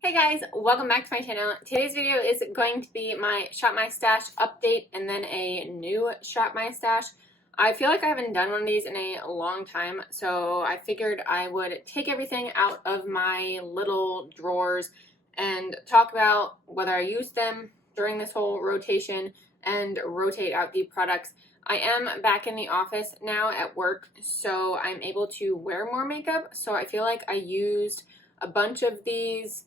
Hey guys, welcome back to my channel. Today's video is going to be my Shop My Stash update and then a new Shop My Stash. I feel like I haven't done one of these in a long time, so I figured I would take everything out of my little drawers and talk about whether I used them during this whole rotation and rotate out the products. I am back in the office now at work, so I'm able to wear more makeup, so I feel like I used a bunch of these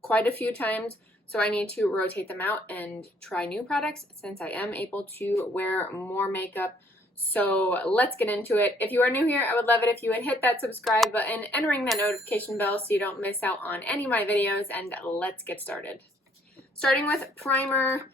quite a few times, so I need to rotate them out and try new products since I am able to wear more makeup. So let's get into it. If you are new here, I would love it if you would hit that subscribe button and ring that notification bell so you don't miss out on any of my videos, and let's get started. Starting with primer,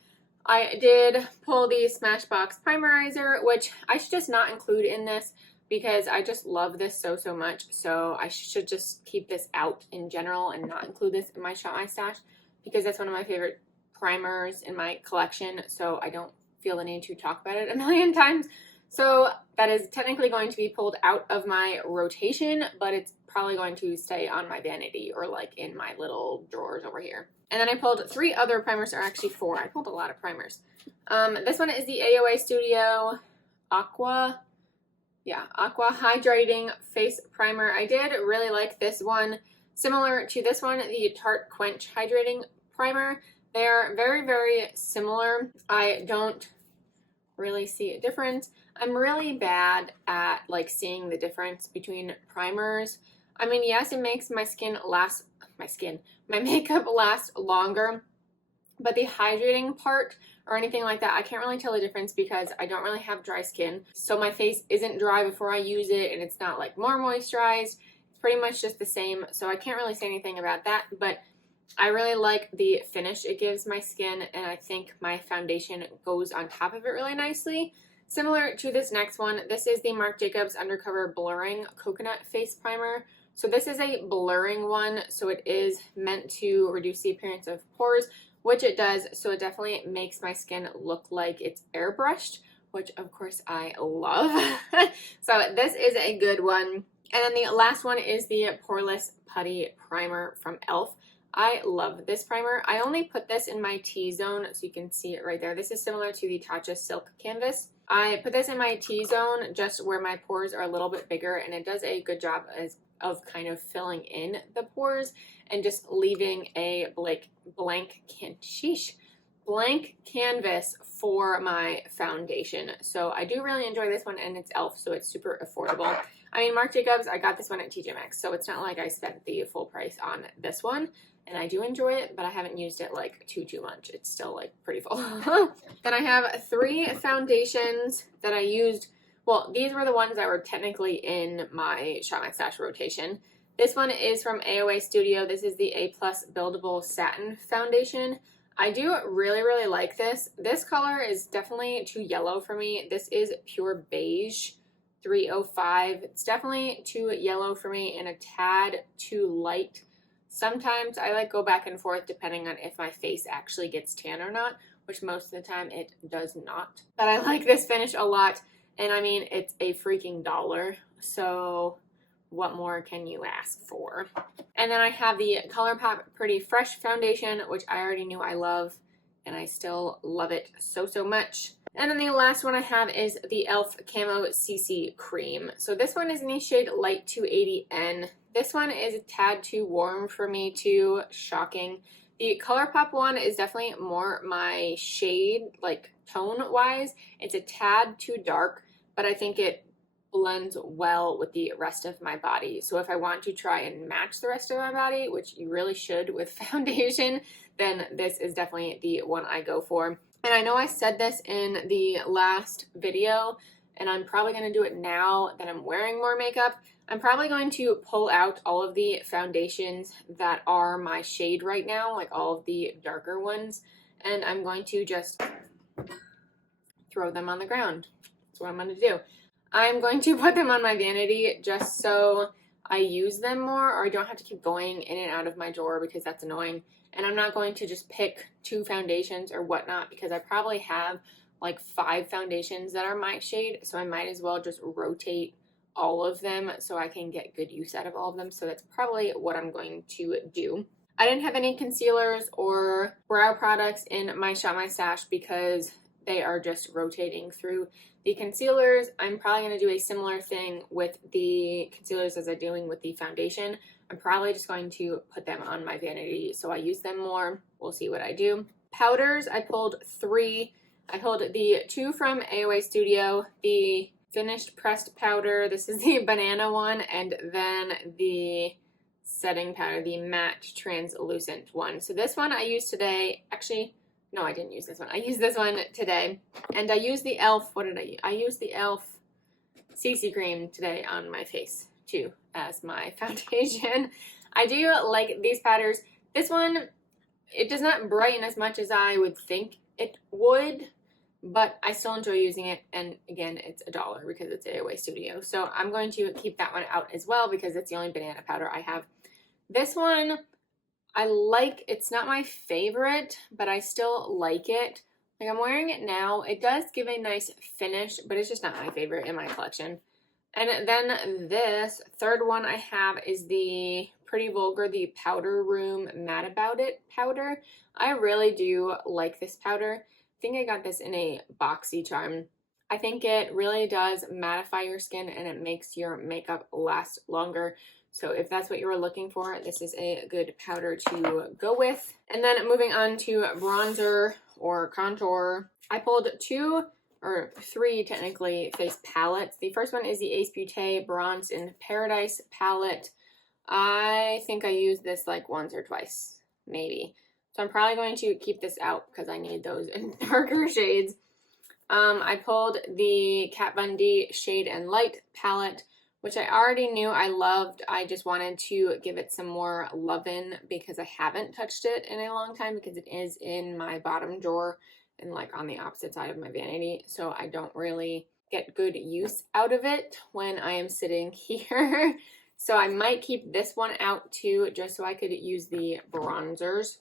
I did pull the Smashbox Primerizer, which I should just not include in this because I just love this so much, so I should just keep this out in general and not include this in my Shop My Stash because that's one of my favorite primers in my collection, so I don't feel the need to talk about it a million times. So that is technically going to be pulled out of my rotation, but it's probably going to stay on my vanity or like in my little drawers over here. And then I pulled 3 other primers, or actually 4. I pulled a lot of primers. This one is the AOA Studio Aqua Hydrating Face Primer. I did really like this one. Similar to this one, the Tarte Quench Hydrating Primer. They're very similar. I don't really see a difference. I'm really bad at like seeing the difference between primers. I mean, yes, it makes my makeup last longer, but the hydrating part or anything like that, I can't really tell the difference because I don't really have dry skin. So my face isn't dry before I use it, and it's not like more moisturized. It's pretty much just the same. So I can't really say anything about that, but I really like the finish it gives my skin, and I think my foundation goes on top of it really nicely. Similar to this next one, this is the Marc Jacobs Undercover Blurring Coconut Face Primer. So this is a blurring one, so it is meant to reduce the appearance of pores, which it does, so it definitely makes my skin look like it's airbrushed, which of course I love. So this is a good one. And then the last one is the Poreless Putty Primer from e.l.f. I love this primer. I only put this in my T-zone, so you can see it right there. This is similar to the Tatcha Silk Canvas. I put this in my T-zone just where my pores are a little bit bigger, and it does a good job of kind of filling in the pores and just leaving a blank canvas for my foundation. So I do really enjoy this one, and it's e.l.f., so it's super affordable. I mean, Marc Jacobs, I got this one at TJ Maxx, so it's not like I spent the full price on this one. And I do enjoy it, but I haven't used it like too much. It's still like pretty full. Then I have 3 foundations that I used. Well, these were the ones that were technically in my Shop My Stash rotation. This one is from AOA Studio. This is the A+ Buildable Satin Foundation. I do really like this. This color is definitely too yellow for me. This is pure beige 305. It's definitely too yellow for me and a tad too light. Sometimes I like go back and forth depending on if my face actually gets tan or not, which most of the time it does not. But I like this finish a lot, and I mean, it's a freaking $1, so what more can you ask for? And then I have the ColourPop Pretty Fresh Foundation, which I already knew I love, and I still love it so much. And then the last one I have is the e.l.f. Camo CC Cream. So this one is in the shade Light 280N. This one is a tad too warm for me too, shocking. The ColourPop one is definitely more my shade, like tone-wise. It's a tad too dark, but I think it blends well with the rest of my body. So if I want to try and match the rest of my body, which you really should with foundation, then this is definitely the one I go for. And I know I said this in the last video, and I'm probably going to do it now that I'm wearing more makeup. I'm probably going to pull out all of the foundations that are my shade right now, like all of the darker ones, and I'm going to just throw them on the ground. That's what I'm going to do. I'm going to put them on my vanity just so I use them more, or I don't have to keep going in and out of my drawer because that's annoying. And I'm not going to just pick 2 foundations or whatnot because I probably have like 5 foundations that are my shade, so I might as well just rotate all of them so I can get good use out of all of them. So that's probably what I'm going to do. I didn't have any concealers or brow products in my Shop My Stash because they are just rotating through the concealers. I'm probably going to do a similar thing with the concealers as I'm doing with the foundation. I'm probably just going to put them on my vanity so I use them more. We'll see what I do. Powders, I pulled 3. I pulled the 2 from AOA Studio, the finished pressed powder. This is the banana one, and then the setting powder, the matte translucent one. So this one I used today. Actually, no, I didn't use this one. I used this one today. And I used the e.l.f. What did I use? I used the e.l.f. CC cream today on my face too as my foundation. I do like these powders. This one, it does not brighten as much as I would think it would, but I still enjoy using it. And again, it's $1 because it's AOA Studio. So I'm going to keep that one out as well because it's the only banana powder I have. This one, I like. It's not my favorite, but I still like it. Like, I'm wearing it now. It does give a nice finish, but it's just not my favorite in my collection. And then this third one I have is the Pretty Vulgar, the Powder Room Mad About It powder. I really do like this powder. I think I got this in a boxy charm. I think it really does mattify your skin and it makes your makeup last longer. So if that's what you were looking for, this is a good powder to go with. And then moving on to bronzer or contour, I pulled 2 or 3 technically face palettes. The first one is the Ace Beauté Bronze in Paradise palette. I think I used this like once or twice, maybe. So I'm probably going to keep this out because I need those in darker shades. I pulled the Kat Von D Shade and Light palette, which I already knew I loved. I just wanted to give it some more love-in because I haven't touched it in a long time because it is in my bottom drawer and like on the opposite side of my vanity. So I don't really get good use out of it when I am sitting here. So I might keep this one out too, just so I could use the bronzers.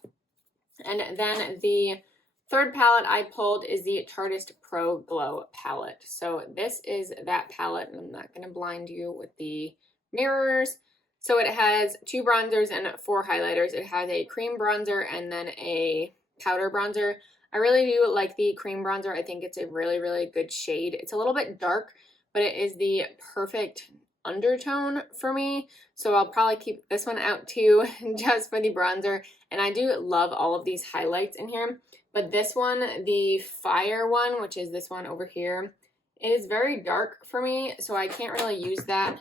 And then the third palette I pulled is the Chartist Pro Glow palette. So this is that palette, and I'm not going to blind you with the mirrors. So it has 2 bronzers and 4 highlighters. It has a cream bronzer and then a powder bronzer. I really do like the cream bronzer. I think it's a really, really good shade. It's a little bit dark, but it is the perfect undertone for me. So I'll probably keep this one out too, just for the bronzer. And I do love all of these highlights in here. But this one, the Fire one, which is this one over here, it is very dark for me. So I can't really use that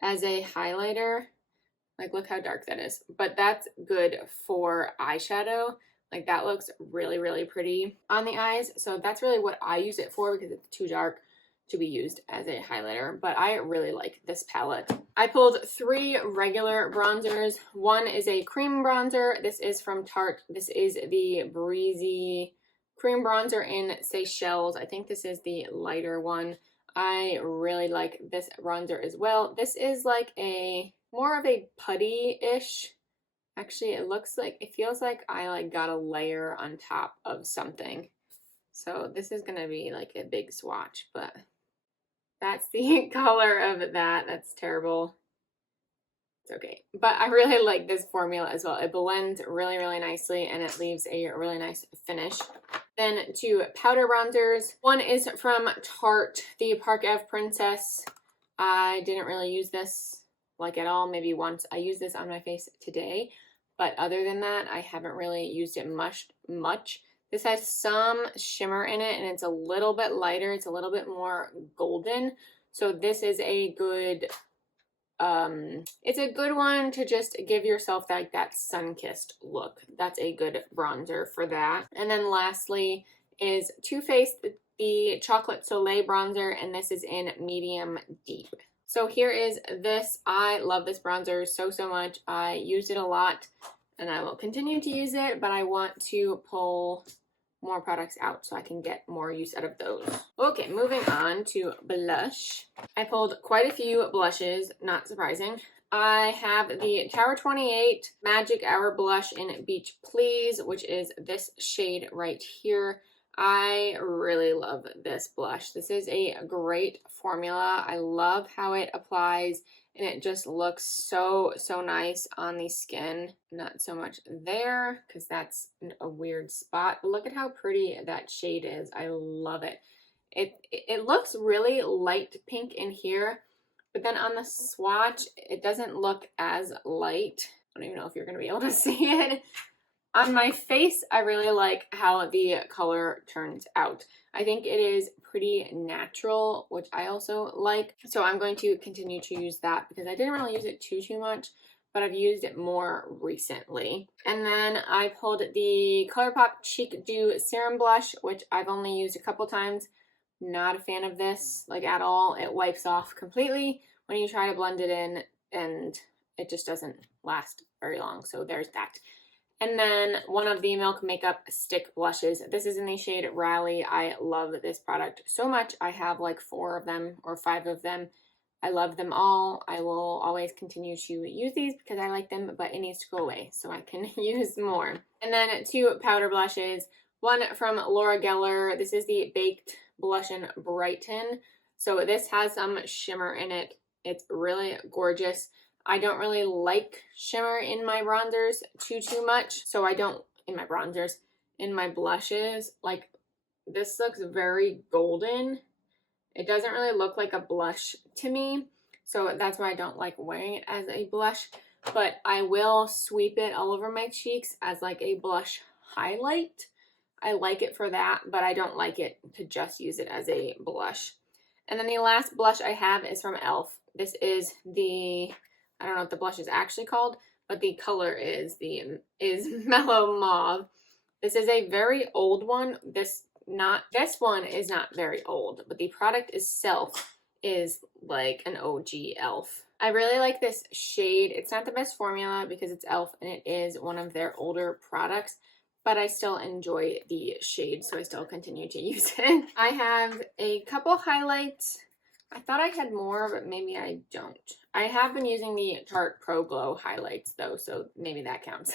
as a highlighter. Like, look how dark that is. But that's good for eyeshadow. Like, that looks really, really pretty on the eyes. So that's really what I use it for because it's too dark to be used as a highlighter. But I really like this palette. I pulled 3 regular bronzers. One is a cream bronzer. This is from Tarte. This is the Breezy cream bronzer in Seychelles. I think this is the lighter one. I really like this bronzer as well. This is like a more of a putty-ish. Actually, it feels like I like got a layer on top of something. So this is gonna be like a big swatch, but that's the color of that. That's terrible. It's okay. But I really like this formula as well. It blends really, really nicely and it leaves a really nice finish. Then 2 powder bronzers. One is from Tarte, the Park Ave Princess. I didn't really use this like at all. Maybe once. I used this on my face today. But other than that, I haven't really used it much. This has some shimmer in it, and it's a little bit lighter. It's a little bit more golden. So this is a good, it's a good one to just give yourself like that sun-kissed look. That's a good bronzer for that. And then lastly is Too Faced, the Chocolate Soleil bronzer, and this is in medium deep. So here is this. I love this bronzer so much. I used it a lot and I will continue to use it, but I want to pull more products out so I can get more use out of those. Okay, moving on to blush. I pulled quite a few blushes, not surprising. I have the Tower 28 Magic Hour blush in Beach Please, which is this shade right here. I really love this blush. This is a great formula. I love how it applies and it just looks so nice on the skin. Not so much there because that's a weird spot, but look at how pretty that shade is. I love it. It looks really light pink in here, but then on the swatch it doesn't look as light. I don't even know if you're going to be able to see it. On my face, I really like how the color turns out. I think it is pretty natural, which I also like. So I'm going to continue to use that because I didn't really use it too much, but I've used it more recently. And then I pulled the ColourPop Cheek Dew Serum Blush, which I've only used a couple times. Not a fan of this, like at all. It wipes off completely when you try to blend it in, and it just doesn't last very long. So there's that. And then one of the Milk Makeup Stick Blushes. This is in the shade Rally. I love this product so much. I have like 4 of them or 5 of them. I love them all. I will always continue to use these because I like them, but it needs to go away so I can use more. And then 2 powder blushes. One from Laura Geller. This is the Baked Blush and Brighten. So this has some shimmer in it. It's really gorgeous. I don't really like shimmer in my bronzers too much. So I don't, in my bronzers, in my blushes, like this looks very golden. It doesn't really look like a blush to me. So that's why I don't like wearing it as a blush. But I will sweep it all over my cheeks as like a blush highlight. I like it for that, but I don't like it to just use it as a blush. And then the last blush I have is from e.l.f. This is the, I don't know what the blush is actually called, but the color is Mellow Mauve. This is a very old one. This one is not very old, but the product itself is like an OG e.l.f. I really like this shade. It's not the best formula because it's e.l.f. and it is one of their older products, but I still enjoy the shade, so I still continue to use it. I have a couple highlights. I thought I had more, but maybe I don't. I have been using the Tarte Pro Glow highlights though, so maybe that counts.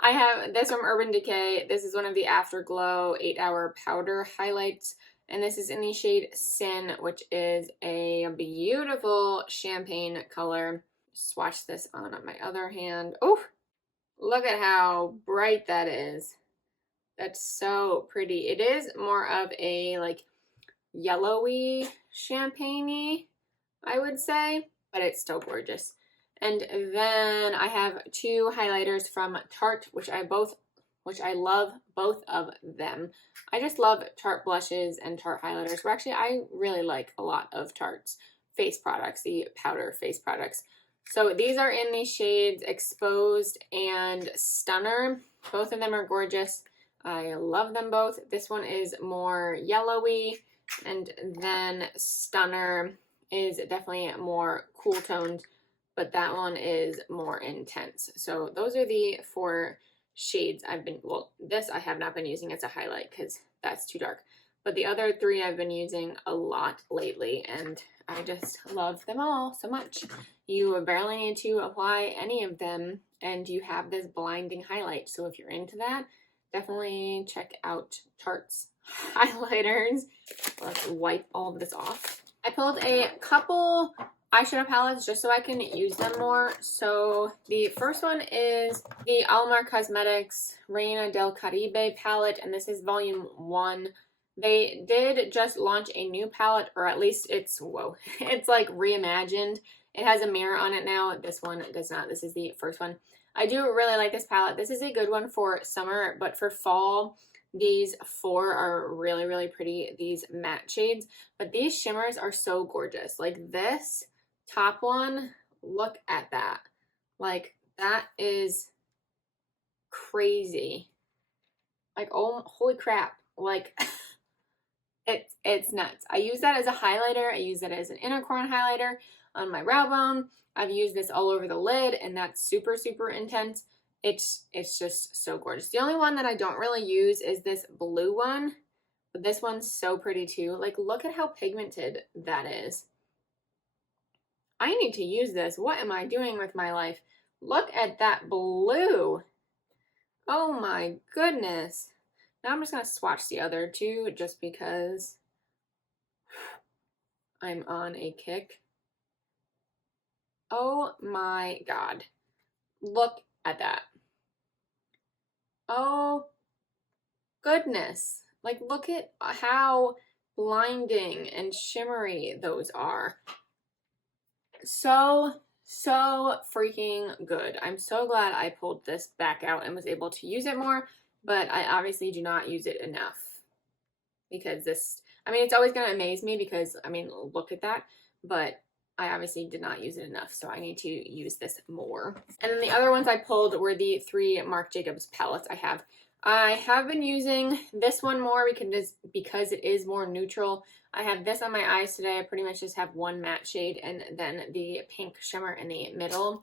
I have this from Urban Decay. This is one of the Afterglow 8-hour powder highlights, and this is in the shade Sin, which is a beautiful champagne color. Swatch this on my other hand. Oh, look at how bright that is. That's so pretty. It is more of a like yellowy champagne-y, I would say, but it's still gorgeous. And then I have 2 highlighters from Tarte, which I love both of them. I just love Tarte blushes and Tarte highlighters. Well, actually, I really like a lot of Tarte's face products, the powder face products. So these are in the shades Exposed and Stunner. Both of them are gorgeous. I love them both. This one is more yellowy, and then Stunner is definitely more cool toned, but that one is more intense. So those are the 4 shades I've been, well, this I have not been using as a highlight because that's too dark. But the other 3 I've been using a lot lately, and I just love them all so much. You barely need to apply any of them, and you have this blinding highlight. So if you're into that, definitely check out Tarte's highlighters. Let's wipe all of this off. I pulled a couple eyeshadow palettes just so I can use them more. So the first one is the Alamar Cosmetics Reina del Caribe palette, and this is volume 1. They did just launch a new palette, or at least it's like reimagined. It has a mirror on it now. This one does not. This is the first one. I do really like this palette. This is a good one for summer, but for fall, these 4 are really pretty, these matte shades. But these shimmers are so gorgeous. Like this top one, look at that. Like that is crazy. Like, oh, holy crap. Like it's nuts. I use that as a highlighter. I use that as an inner corner highlighter on my brow bone. I've used this all over the lid, and that's super intense. It's just so gorgeous. The only one that I don't really use is this blue one, but this one's so pretty too. Like, look at how pigmented that is. I need to use this. What am I doing with my life? Look at that blue. Oh my goodness. Now I'm just going to swatch the other 2 just because I'm on a kick. Oh my God. Look at that. Oh goodness. Like, look at how blinding and shimmery those are. So freaking good. I'm so glad I pulled this back out and was able to use it more, but I obviously do not use it enough because this, I mean, it's always going to amaze me because, I mean, look at that, but I obviously did not use it enough, so I need to use this more. And then the other ones I pulled were the 3 Marc Jacobs palettes I have. I have been using this one more because it is more neutral. I have this on my eyes today. I pretty much just have one matte shade and then the pink shimmer in the middle.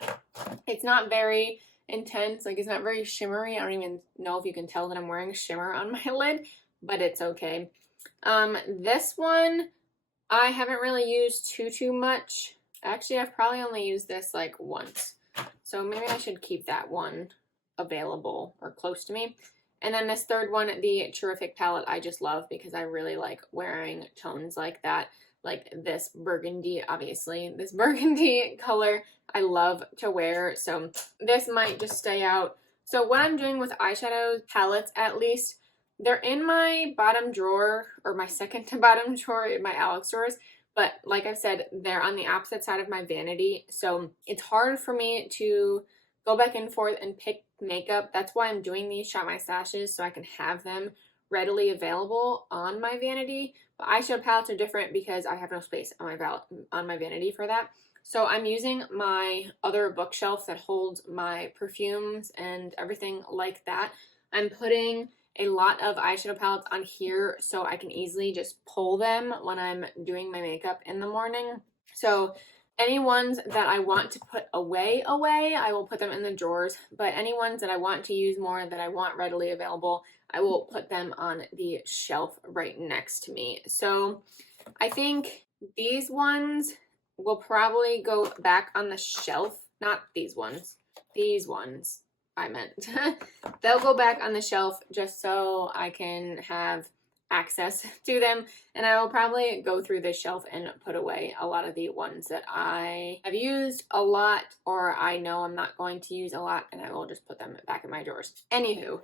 It's not very intense, like it's not very shimmery. I don't even know if you can tell that I'm wearing shimmer on my lid, but it's okay. This one I haven't really used too much. Actually, I've probably only used this like once. So maybe I should keep that one available or close to me. And then this third one, the Terrific palette, I just love because I really like wearing tones like that. Like this burgundy, obviously. This burgundy color I love to wear. So this might just stay out. So what I'm doing with eyeshadow palettes, at least, they're in my bottom drawer, or my second to bottom drawer in my Alex drawers. But like I've said, they're on the opposite side of my vanity. So it's hard for me to go back and forth and pick makeup. That's why I'm doing these Shop My Stashes, so I can have them readily available on my vanity. But eyeshadow palettes are different because I have no space on my vanity for that. So I'm using my other bookshelf that holds my perfumes and everything like that. I'm putting a lot of eyeshadow palettes on here so I can easily just pull them when I'm doing my makeup in the morning. So any ones that I want to put away, I will put them in the drawers. But any ones that I want to use more, that I want readily available, I will put them on the shelf right next to me. So I think these ones will probably go back on the shelf. Not these ones. These ones, I meant. They'll go back on the shelf just so I can have access to them, and I will probably go through this shelf and put away a lot of the ones that I have used a lot or I know I'm not going to use a lot, and I will just put them back in my drawers. Anywho,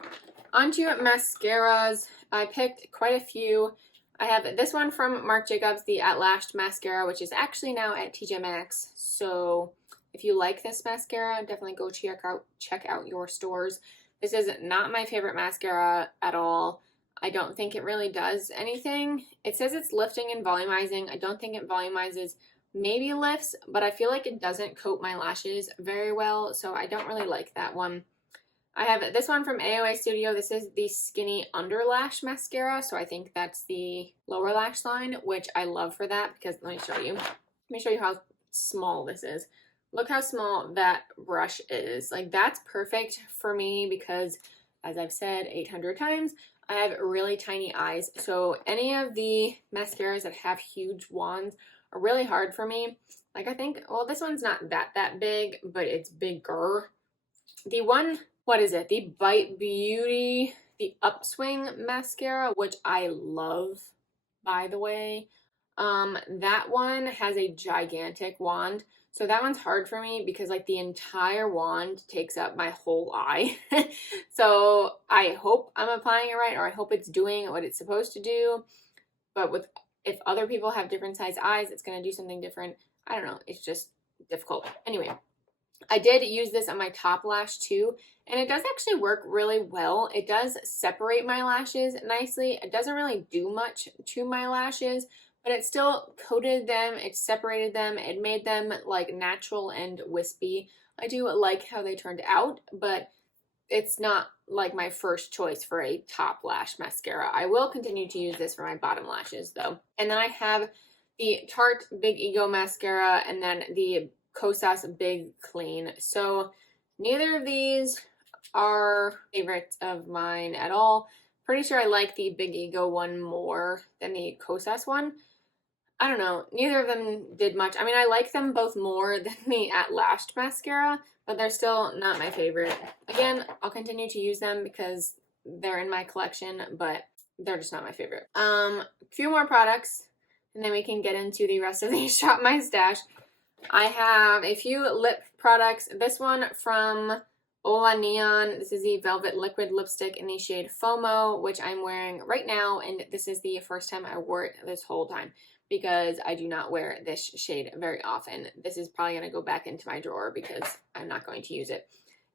onto mascaras. I picked quite a few. I have this one from Marc Jacobs, the At Last mascara, which is actually now at TJ Maxx. So if you like this mascara, definitely go check out your stores. This is not my favorite mascara at all. I don't think it really does anything. It says it's lifting and volumizing. I don't think it volumizes, maybe lifts, but I feel like it doesn't coat my lashes very well, so I don't really like that one. I have this one from AOA Studio. This is the Skinny Under Lash Mascara, so I think that's the lower lash line, which I love for that because let me show you. Let me show you how small this is. Look how small that brush is. Like, that's perfect for me because, as I've said 800 times, I have really tiny eyes, so any of the mascaras that have huge wands are really hard for me. Like, I think, well, this one's not that big, but it's bigger. The one, what is it? The Bite Beauty, the Upswing mascara, which I love, by the way. That one has a gigantic wand. So that one's hard for me because like the entire wand takes up my whole eye. So I hope I'm applying it right, or I hope it's doing what it's supposed to do. But if other people have different size eyes, it's going to do something different. I don't know. It's just difficult. Anyway, I did use this on my top lash too, and it does actually work really well. It does separate my lashes nicely. It doesn't really do much to my lashes, but it still coated them, it separated them, it made them like natural and wispy. I do like how they turned out, but it's not like my first choice for a top lash mascara. I will continue to use this for my bottom lashes though. And then I have the Tarte Big Ego mascara and then the Kosas Big Clean. So neither of these are favorites of mine at all. Pretty sure I like the Big Ego one more than the Kosas one. I don't know. Neither of them did much. I mean, I like them both more than the At Last mascara, but they're still not my favorite. Again, I'll continue to use them because they're in my collection, but they're just not my favorite. A few more products, and then we can get into the rest of the Shop My Stash. I have a few lip products. This one from Hola Neon. This is the Velvet Liquid Lipstick in the shade FOMO, which I'm wearing right now, and this is the first time I wore it this whole time because I do not wear this shade very often. This is probably going to go back into my drawer because I'm not going to use it.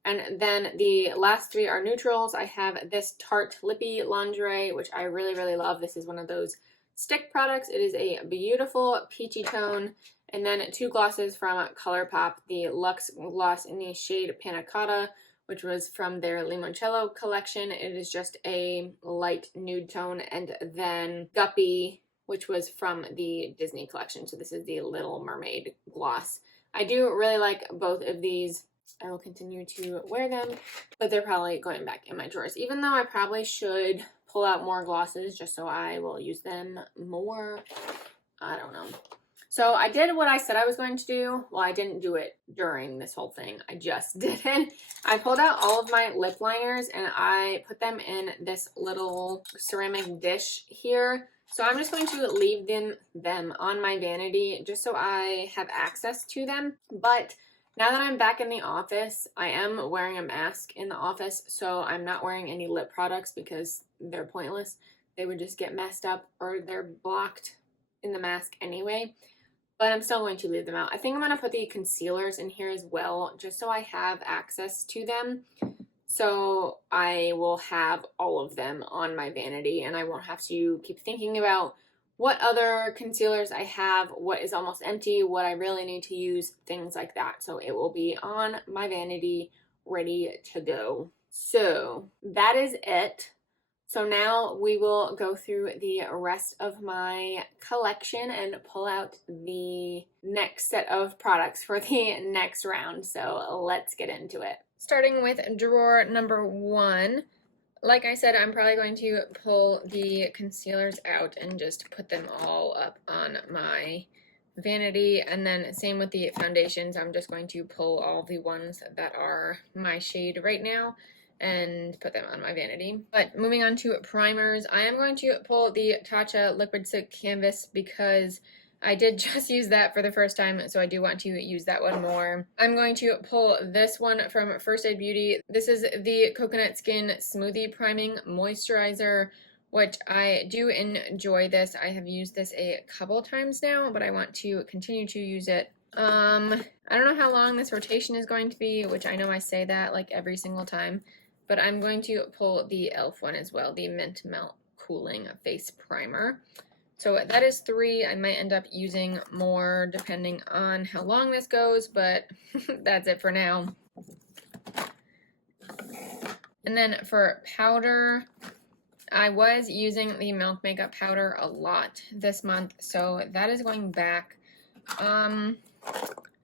And then the last three are neutrals. I have this Tarte Lippy Lingerie, which I really, really love. This is one of those stick products. It is a beautiful peachy tone. And then two glosses from ColourPop, the Luxe Gloss in the shade Panna Cotta, which was from their Limoncello collection. It is just a light nude tone. And then Guppy, which was from the Disney collection. So this is the Little Mermaid gloss. I do really like both of these. I will continue to wear them, but they're probably going back in my drawers, even though I probably should pull out more glosses just so I will use them more. I don't know. So I did what I said I was going to do. Well, I didn't do it during this whole thing. I just didn't. I pulled out all of my lip liners and I put them in this little ceramic dish here. So I'm just going to leave them on my vanity just so I have access to them. But now that I'm back in the office, I am wearing a mask in the office, so I'm not wearing any lip products because they're pointless. They would just get messed up or they're blocked in the mask anyway. But I'm still going to leave them out. I think I'm going to put the concealers in here as well, just so I have access to them. So I will have all of them on my vanity and I won't have to keep thinking about what other concealers I have, what is almost empty, what I really need to use, things like that. So it will be on my vanity, ready to go. So that is it. So now we will go through the rest of my collection and pull out the next set of products for the next round. So let's get into it. Starting with drawer number 1. Like I said, I'm probably going to pull the concealers out and just put them all up on my vanity. And then same with the foundations. I'm just going to pull all the ones that are my shade right now and put them on my vanity. But moving on to primers, I am going to pull the Tatcha Liquid Silk Canvas because I did just use that for the first time, so I do want to use that one more. I'm going to pull this one from First Aid Beauty. This is the Coconut Skin Smoothie Priming Moisturizer, which I do enjoy this. I have used this a couple times now, but I want to continue to use it. I don't know how long this rotation is going to be, which I know I say that like every single time, but I'm going to pull the e.l.f. one as well, the Mint Melt Cooling Face Primer. So that is 3. I might end up using more depending on how long this goes, but that's it for now. And then for powder, I was using the Milk Makeup powder a lot this month, so that is going back.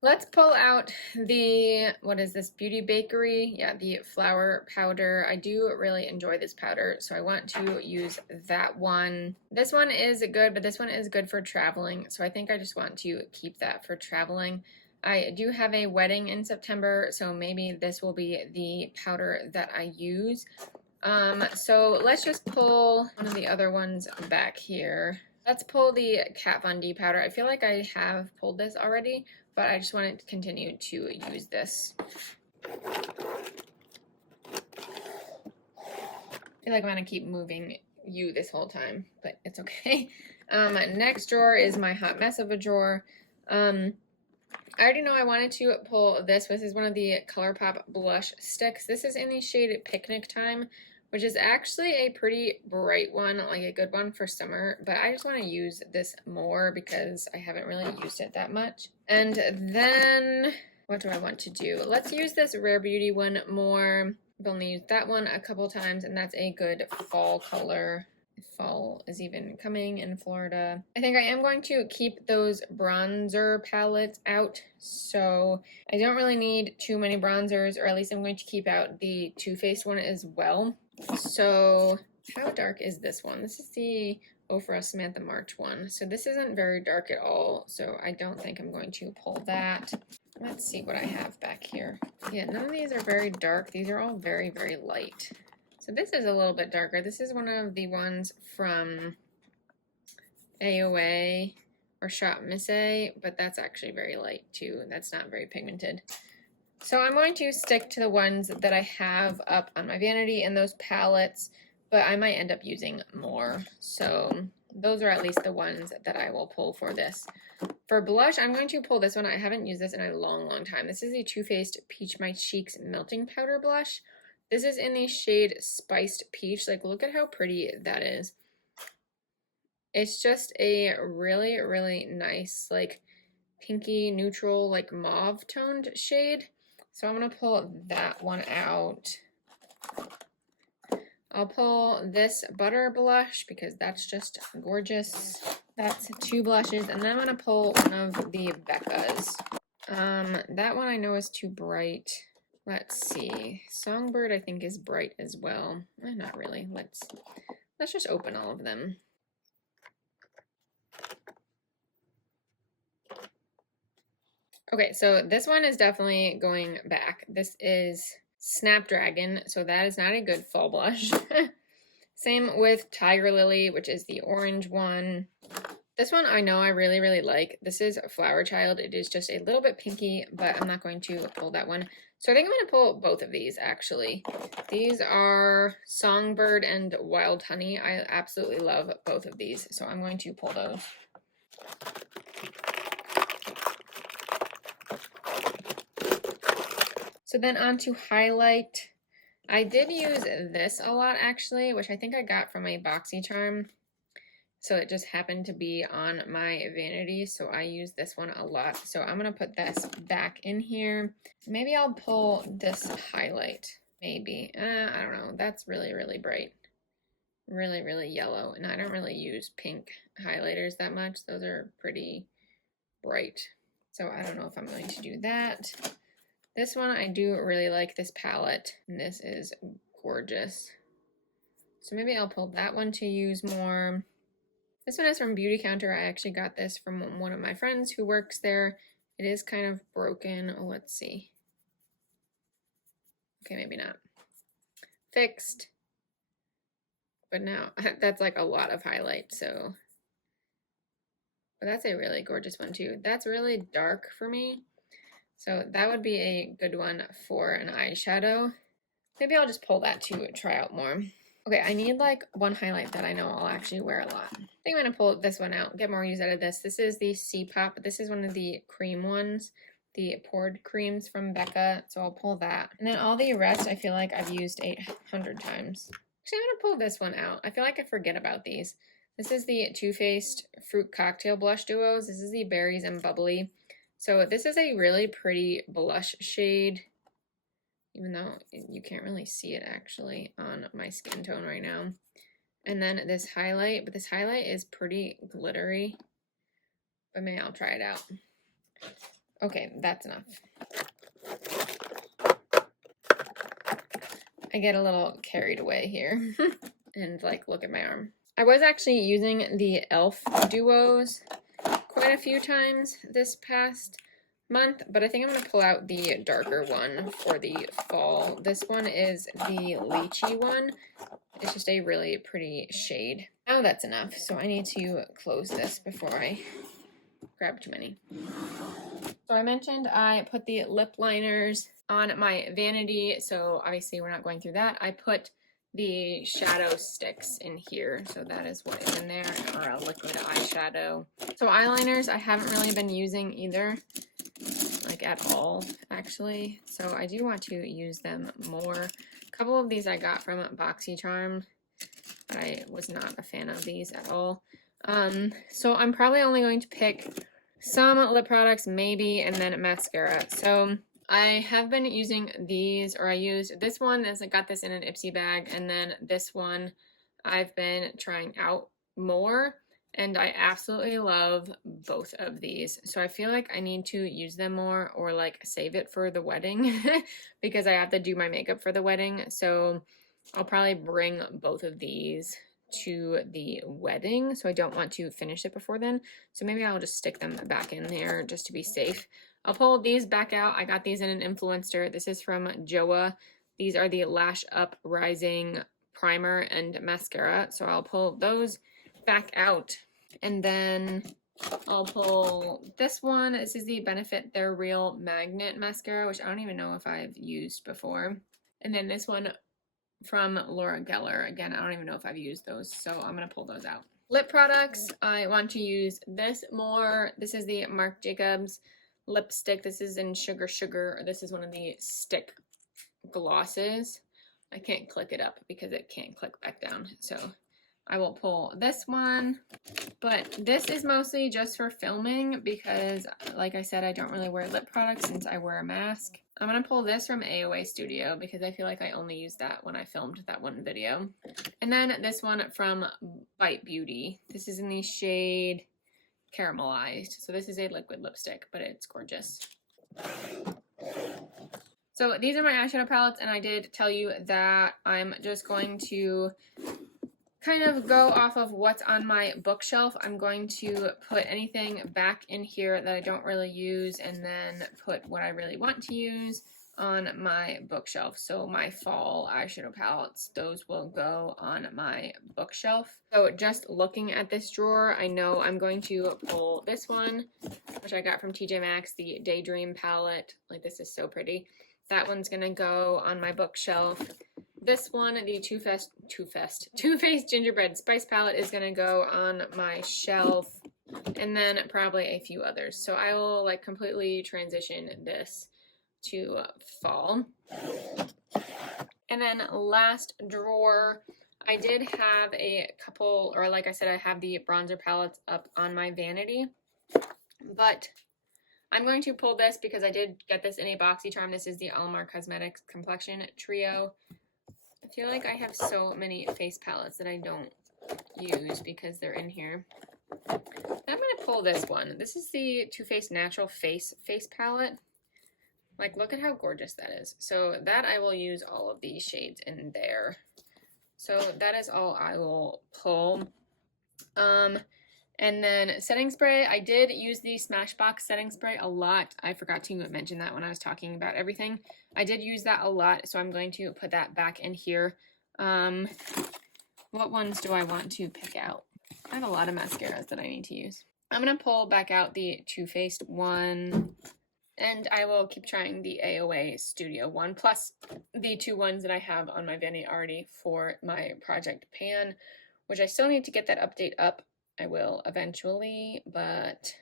Let's pull out the, what is this, Beauty Bakery? Yeah, the flour powder. I do really enjoy this powder, so I want to use that one. This one is good, but this one is good for traveling, so I think I just want to keep that for traveling. I do have a wedding in September, so maybe this will be the powder that I use. So let's just pull one of the other ones back here. Let's pull the Kat Von D powder. I feel like I have pulled this already, but I just wanted to continue to use this. I feel like I'm gonna keep moving you this whole time, but it's okay. Next drawer is my hot mess of a drawer. I already know I wanted to pull this. This is one of the ColourPop blush sticks. This is in the shade Picnic Time, which is actually a pretty bright one, like a good one for summer, but I just want to use this more because I haven't really used it that much. And then, what do I want to do? Let's use this Rare Beauty one more. I've only used that one a couple times, and that's a good fall color. Fall is even coming in Florida. I think I am going to keep those bronzer palettes out, so I don't really need too many bronzers, or at least I'm going to keep out the Too Faced one as well. So how dark is this one? This is the Ofra Samantha March one. So this isn't very dark at all, so I don't think I'm going to pull that. Let's see what I have back here. Yeah, none of these are very dark. These are all very, very light. So this is a little bit darker. This is one of the ones from AOA, or Shot Missy, but that's actually very light too. That's not very pigmented. So I'm going to stick to the ones that I have up on my vanity in those palettes, but I might end up using more. So those are at least the ones that I will pull for this. For blush, I'm going to pull this one. I haven't used this in a long time. This is the Too Faced Peach My Cheeks Melting Powder Blush. This is in the shade Spiced Peach. Like, look at how pretty that is. It's just a really, really nice, like, pinky, neutral, like, mauve toned shade. So I'm going to pull that one out. I'll pull this Butter Blush because that's just gorgeous. That's 2 blushes. And then I'm going to pull one of the Becca's. That one I know is too bright. Let's see. Songbird I think is bright as well. Not really. Let's just open all of them. Okay, so this one is definitely going back. This is Snapdragon, so that is not a good fall blush. Same with Tiger Lily, which is the orange one. This one I know I really, really like. This is Flower Child. It is just a little bit pinky, but I'm not going to pull that one. So I think I'm going to pull both of these, actually. These are Songbird and Wild Honey. I absolutely love both of these, so I'm going to pull those. So then on to highlight. I did use this a lot actually, which I think I got from a BoxyCharm. So it just happened to be on my vanity, so I use this one a lot. So I'm gonna put this back in here. Maybe I'll pull this highlight, maybe. I don't know, that's really, really bright. Really, really yellow, and I don't really use pink highlighters that much. Those are pretty bright. So I don't know if I'm going to do that. This one, I do really like this palette, and this is gorgeous. So maybe I'll pull that one to use more. This one is from Beauty Counter. I actually got this from one of my friends who works there. It is kind of broken. Oh, let's see. Okay, maybe not. Fixed. But now, that's like a lot of highlight, so. But that's a really gorgeous one too. That's really dark for me. So that would be a good one for an eyeshadow. Maybe I'll just pull that to try out more. Okay, I need like one highlight that I know I'll actually wear a lot. I think I'm gonna pull this one out, get more use out of this. This is the C-Pop. This is one of the cream ones, the poured creams from Becca. So I'll pull that. And then all the rest I feel like I've used 800 times. Actually, I'm gonna pull this one out. I feel like I forget about these. This is the Too Faced Fruit Cocktail Blush Duos. This is the Berries and Bubbly. So this is a really pretty blush shade, even though you can't really see it actually on my skin tone right now. And then this highlight, but this highlight is pretty glittery, but maybe I'll try it out. Okay, that's enough. I get a little carried away here and like look at my arm. I was actually using the e.l.f. duos quite a few times this past month, but I think I'm going to pull out the darker one for the fall. This one is the lychee one. It's just a really pretty shade. Now that's enough, so I need to close this before I grab too many. So I mentioned I put the lip liners on my vanity, so obviously we're not going through that. I put the shadow sticks in here, so that is what is in there, or a liquid eyeshadow. So eyeliners I haven't really been using either, like at all actually, so I do want to use them more. A couple of these I got from BoxyCharm, but I was not a fan of these at all. So I'm probably only going to pick some lip products maybe, and then mascara. So I have been using these, or I used this one, I got this in an Ipsy bag, and then this one I've been trying out more, and I absolutely love both of these. So I feel like I need to use them more, or like save it for the wedding because I have to do my makeup for the wedding. So I'll probably bring both of these to the wedding, so I don't want to finish it before then. So maybe I'll just stick them back in there just to be safe. I'll pull these back out. I got these in an Influencer. This is from Joa. These are the Lash Up Rising Primer and Mascara. So I'll pull those back out. And then I'll pull this one. This is the Benefit They're Real Magnet Mascara, which I don't even know if I've used before. And then this one from Laura Geller. Again, I don't even know if I've used those, so I'm going to pull those out. Lip products, I want to use this more. This is the Marc Jacobs lipstick. This is in Sugar Sugar. This is one of the stick glosses. I can't click it up because it can't click back down, so I will pull this one. But this is mostly just for filming because, like I said, I don't really wear lip products since I wear a mask. I'm going to pull this from AOA Studio because I feel like I only used that when I filmed that one video. And then this one from Bite Beauty. This is in the shade Caramelized. So this is a liquid lipstick, but it's gorgeous. So these are my eyeshadow palettes, and I did tell you that I'm just going to kind of go off of what's on my bookshelf. I'm going to put anything back in here that I don't really use and then put what I really want to use on my bookshelf. So my fall eyeshadow palettes, those will go on my bookshelf. So just looking at this drawer, I know I'm going to pull this one, which I got from TJ Maxx, the Daydream palette. Like, this is so pretty. That one's gonna go on my bookshelf. This one, the Too Faced Gingerbread Spice palette, is going to go on my shelf, and then probably a few others. So I will like completely transition this to fall. And then last drawer, I did have a couple, or like I said, I have the bronzer palettes up on my vanity, but I'm going to pull this because I did get this in a BoxyCharm. This is the Alamar Cosmetics Complexion Trio. I feel like I have so many face palettes that I don't use because they're in here. I'm going to pull this one. This is the Too Faced Natural Face palette. Like, look at how gorgeous that is. So that I will use all of these shades in there. So that is all I will pull. And then setting spray, I did use the Smashbox setting spray a lot. I forgot to mention that when I was talking about everything. I did use that a lot, so I'm going to put that back in here. What ones do I want to pick out? I have a lot of mascaras that I need to use. I'm going to pull back out the Too Faced one, and I will keep trying the AOA Studio one, plus the two ones that I have on my vanity already for my Project Pan, which I still need to get that update up. I will eventually, but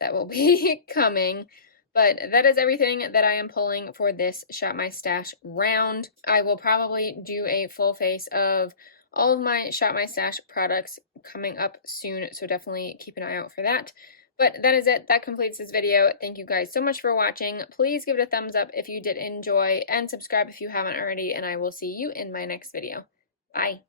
that will be coming. But that is everything that I am pulling for this Shop My Stash round. I will probably do a full face of all of my Shop My Stash products coming up soon, so definitely keep an eye out for that. But that is it. That completes this video. Thank you guys so much for watching. Please give it a thumbs up if you did enjoy, and subscribe if you haven't already, and I will see you in my next video. Bye!